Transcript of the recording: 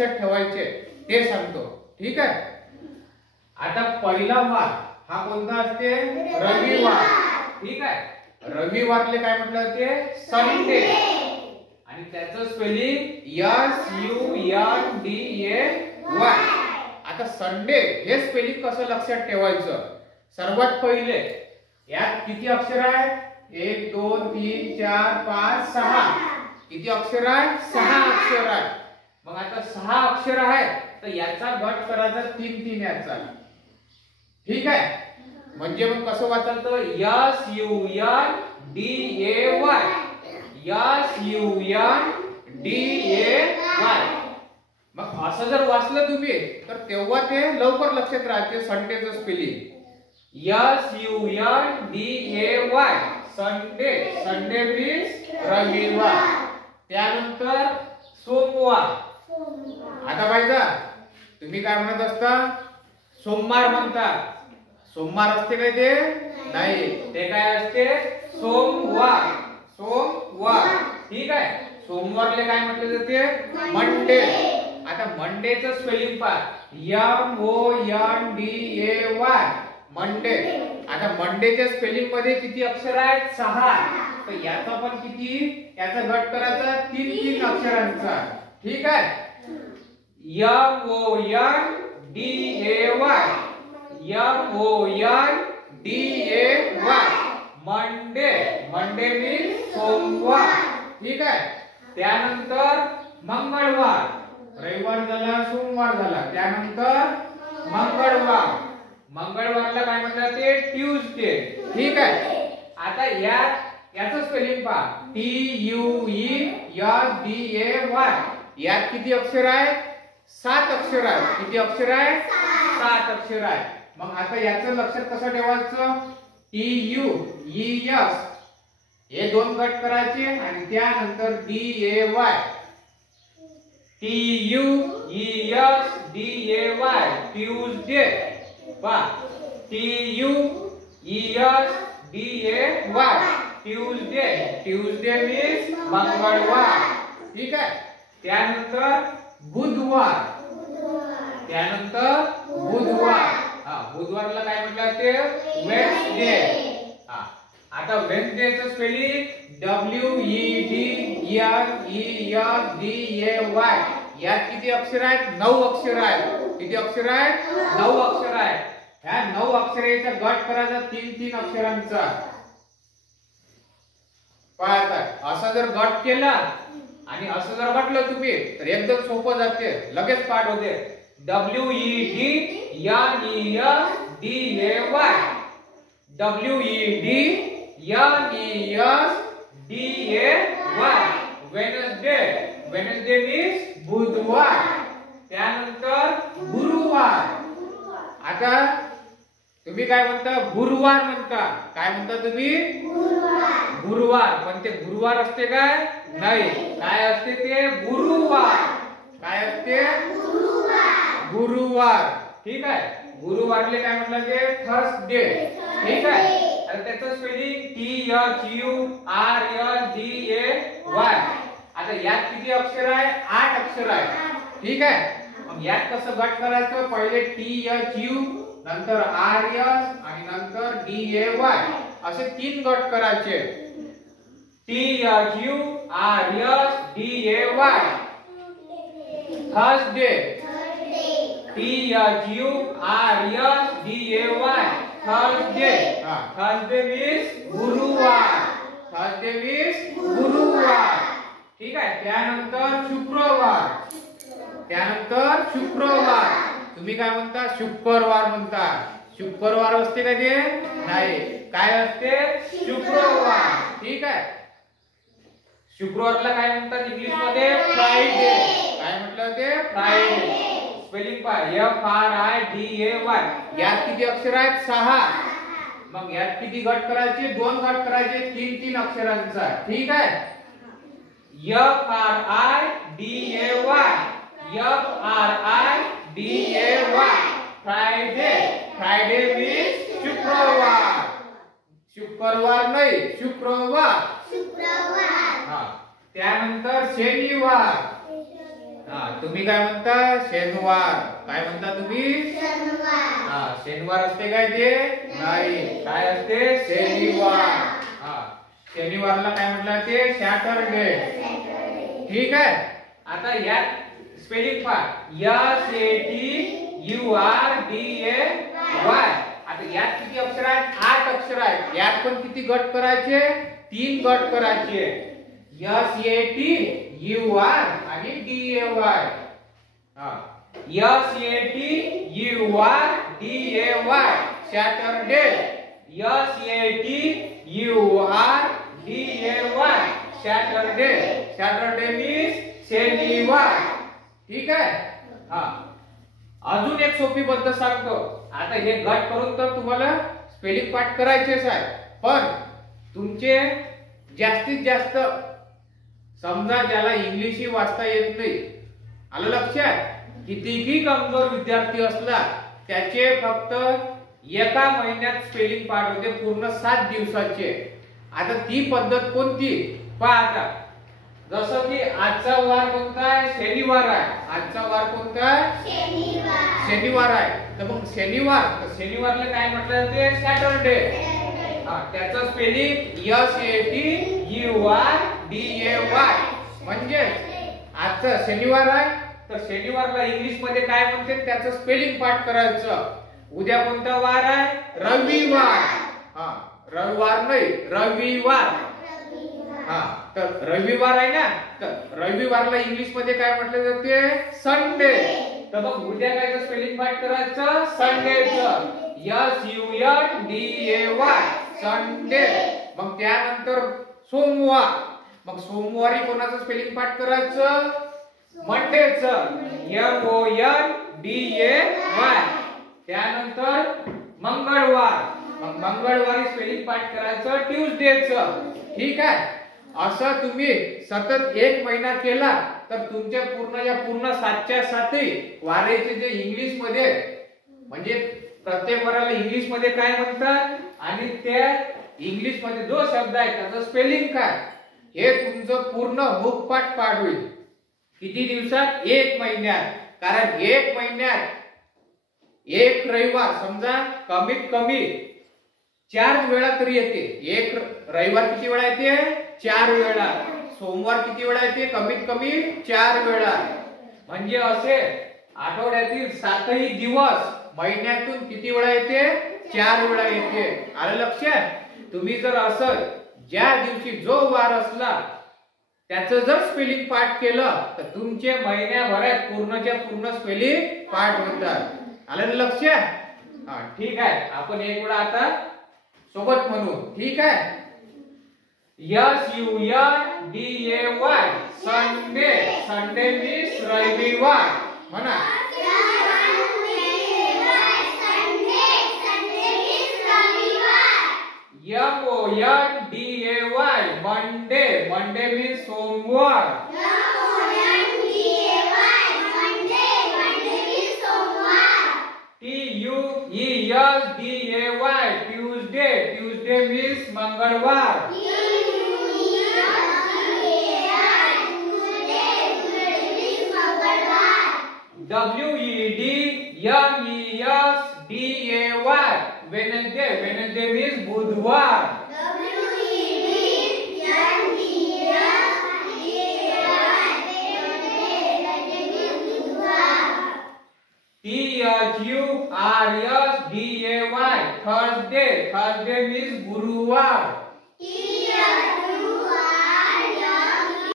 लक्षात ठेवायचे ते सांगतो. ठीक आहे. आता पहिला वार हा कोणता असते? रविवार. ठीक आहे. रविवारले काय म्हटलं जाते? संडे. आणि त्याचं स्पेलिंग SUNDAY. आता संडे हे स्पेलिंग कसं लक्षात ठेवायचं? सर्वात पहिले यात किती अक्षर आहेत? 1 2 3 4 5 6. किती अक्षर आहेत? 6 अक्षर आहेत. मग आता 6 अक्षर आहेत तर याचा गट करायचा 3 याचा. ठीक आहे. म्हणजे मग कसं वाचायचं? SUNDAY. मग असं जर वाचलं तुम्ही तर तेव्हा ते लवकर लक्षात राहते संडेचं spelling. SUNDAY. Sunday. Sunday means रविवार. त्यानंतर सोमवार. आता पाहिजे तुम्ही काय म्हणत असता? सोमवार म्हणतात. सोमवार असते काय ते? नाही, ते काय असते? सोमवार. सोमवार. ठीक आहे. सोमवारले काय म्हटलं जाते? मंडे. आता मंडेचं स्पेलिंग पहा. MONDAY. मंडे. आता मंडेच्या स्पेलिंग मध्ये किती अक्षर आहेत? 6. तर याचा पण किती? याचा गट करायचा 3 अक्षरांचा. ठीक आहे. MONDAY. मंडे. मंडे मीन्स सोमवार. ठीक आहे. त्यानंतर मंगळवार. रविवार झाला, सोमवार झाला. त्यानंतर मंगळवार. मंगळवारला काय म्हणतात? ते ट्यूजडे. ठीक आहे. आता याचं स्पेलिंग पहा. TUESDAY. यात किती अक्षर आहेत? 7 अक्षर आहेत. किती अक्षर आहेत? 7 अक्षर आहेत. मग आता याचं लक्षात कसं ठेवायचं? TUES हे 2 गट करायचे आणि त्यानंतर DAY. TUESDAY. ट्यूजडे. पहा. TUESDAY. ट्यूजडे. ट्यूजडे मीन्स मंगळवार. ठीक आहे. त्यानंतर बुधवार. त्यानंतर बुधवार. बुधवारला काय म्हटलं ते? वेडनेसडे. आता वेडनेसडेचं स्पेलिंग WEDNESDAY. यात किती अक्षर आहेत? 9 अक्षर आहेत. किती अक्षर आहेत? 9 अक्षर आहेत. ह्या 9 अक्षराचा गट करायचा 3 अक्षरांचा. पाहता असं जर गट केला आणि असं जर म्हटलं तुम्ही तर एकदम सोपं जाते, लगेच पाठ होते. WEDNESDAY. WEDNESDAY. Wednesday. Wednesday means बुधवार. त्यानंतर गुरुवार. आता तुम्ही काय म्हणता? गुरुवार म्हणता. काय म्हणता तुम्ही? गुरुवार. पण ते गुरुवार असते काय? नाही. काय असते ते? गुरुवार. काय असते? गुरुवार. ठीक आहे. गुरुवारले काय म्हटलं ते? थर्सडे. ठीक आहे. आणि त्याचं स्पेलिंग THURSDAY. आता यात किती अक्षर आहे? 8 अक्षर आहे. ठीक आहे. मग यात कसं गट करायचं? पहिले THU, नंतर RS आणि नंतर DAY असे 3 गट करायचे. THURSDAY. Thursday. THURSDAY. Thursday. Thursday means गुरुवार. थर्सडे मीन्स गुरुवार. ठीक आहे. त्यानंतर शुक्रवार. त्यानंतर शुक्रवार. तुम्ही काय म्हणता? शुक्रवार म्हणता. शुक्रवार असते का ते? नाही. काय असते? शुक्रवार. ठीक आहे. शुक्रवारला काय म्हणतात इंग्लिश मध्ये? फ्रायडे. काय म्हटलं ते? फ्रायडे. स्पेलिंग पहा. FRIDAY. यात किती अक्षर आहेत? 6. मग यात किती गट करायचे? 2 गट करायचे 3 अक्षरांचा. ठीक आहे. FRIDAY. फ्रायडे. फ्रायडे मीन्स शुक्रवार. शुक्रवार नाही, शुक्रवार. त्यानंतर शनिवार. तुम्ही काय म्हणता? शनिवार. काय म्हणता तुम्ही? शनिवार असते काय ते? नाही. काय असते? शनिवार. शनिवारला काय म्हटलं ते? सॅटरडे. ठीक आहे. आता यात स्पेलिंग पहा. SATURDAY. आता यात किती अक्षर आहेत? 8 अक्षर आहेत. यात पण किती गट करायचे? 3 गट करायचे. SATUR आणि DAY. SATURDAY Saturday. SATURDAY Saturday. Saturday means शनिवार. ठीक आहे. अजून एक सोपी पद्धत सांगतो. आता हे गट करून तर तुम्हाला स्पेलिंग पाठ करायचेच आहे, पण तुमचे जास्तीत जास्त समजा ज्याला इंग्लिश वाचता येत नाही, आलं लक्षात, कितीही कमजोर विद्यार्थी असला त्याचे फक्त एका महिन्यात स्पेलिंग पाठ होते, पूर्ण 7 दिवसाचे. आता ती पद्धत कोणती पहा. आता जसं की आजचा वार कोणता आहे? शनिवार आहे. आजचा वार कोणता आहे? शनिवार आहे. तर मग शनिवारला काय म्हटलं जाते? सॅटरडे. त्याचं स्पेलिंग SATURDAY. म्हणजे आजचा शनिवार आहे तर शनिवारला इंग्लिश मध्ये काय म्हणते त्याचं स्पेलिंग पाठ करायचं. उद्या कोणता वार आहे? रविवार. रविवार नाही, रविवार. तर रविवार आहे ना, तर रविवारला इंग्लिश मध्ये काय म्हटलं जाते? संडे. तर मग उद्या काय स्पेलिंग पाठ करायचं? संडेचं. SUNDAY Sunday. मग त्यानंतर सोमवार. मग सोमवारी कोणाचं स्पेलिंग पाठ करायचं? मंडेचं. MONDAY. त्यानंतर मंगळवार. मग मंगळवारी स्पेलिंग पाठ करायचं ट्यूसडेचं. ठीक आहे. असं तुम्ही सतत 1 महिना केला तर तुमच्या पूर्ण 7च्या 7 वाराचे जे इंग्लिश मध्ये, म्हणजे प्रत्येक वाराला इंग्लिश मध्ये काय म्हणतात आणि त्या इंग्लिश मध्ये जो शब्द आहे त्याचं स्पेलिंग काय, हे तुमचं पूर्ण मुखपाठ पाठ होईल. किती दिवसात? 1 महिन्यात. कारण 1 महिन्यात 1 रविवार समजा कमीत कमी 4 वेळा तरी येते. 1 रविवार किती वेळा येते? 4 वेळा. सोमवार किती वेळा येते? कमीत कमी 4 वेळा. म्हणजे असे आठवड्यातील 7ही दिवस महिन्यातून किती वेळा येते? 4 वेळा येते. आलं लक्षात? तुम्ही जर असं ज्या दिवशी जो वार असला त्याचं जर स्पेलिंग पाठ केलं तर तुमचे महिन्याभरात पूर्णच्या पूर्ण स्पेलिंग पाठ होतात. आलं लक्षात? ठीक आहे. आपण एक वेळा आता सोबत म्हणू. ठीक आहे. SUNDAY Sunday. संडे मीन्स रविवार. म्हणा. MONDAY Monday. मंडे मीन्स सोमवार. TUESDAY Tuesday. ट्यूसडे मीन्स मंगळवार. WEDMESDAY Wednesday. वेनसडे मीन्स बुधवार. THURSDAY Thursday. थर्सडे मीन्स गुरुवार.